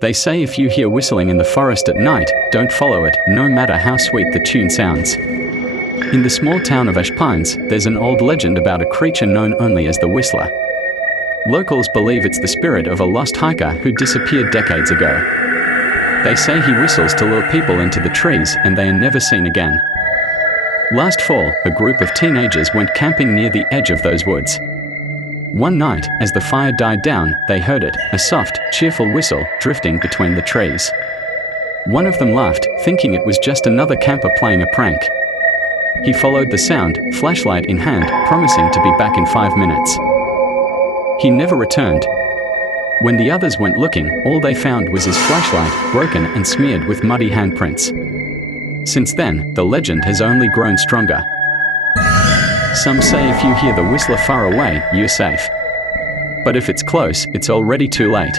They say if you hear whistling in the forest at night, don't follow it, no matter how sweet the tune sounds. In the small town of Ash Pines, there's an old legend about a creature known only as the Whistler. Locals believe it's the spirit of a lost hiker who disappeared decades ago. They say he whistles to lure people into the trees and they are never seen again. Last fall, a group of teenagers went camping near the edge of those woods. One night, as the fire died down, they heard it, a soft, cheerful whistle, drifting between the trees. One of them laughed, thinking it was just another camper playing a prank. He followed the sound, flashlight in hand, promising to be back in 5 minutes. He never returned. When the others went looking, all they found was his flashlight, broken and smeared with muddy handprints. Since then, the legend has only grown stronger. Some say if you hear the Whistler far away, you're safe. But if it's close, it's already too late.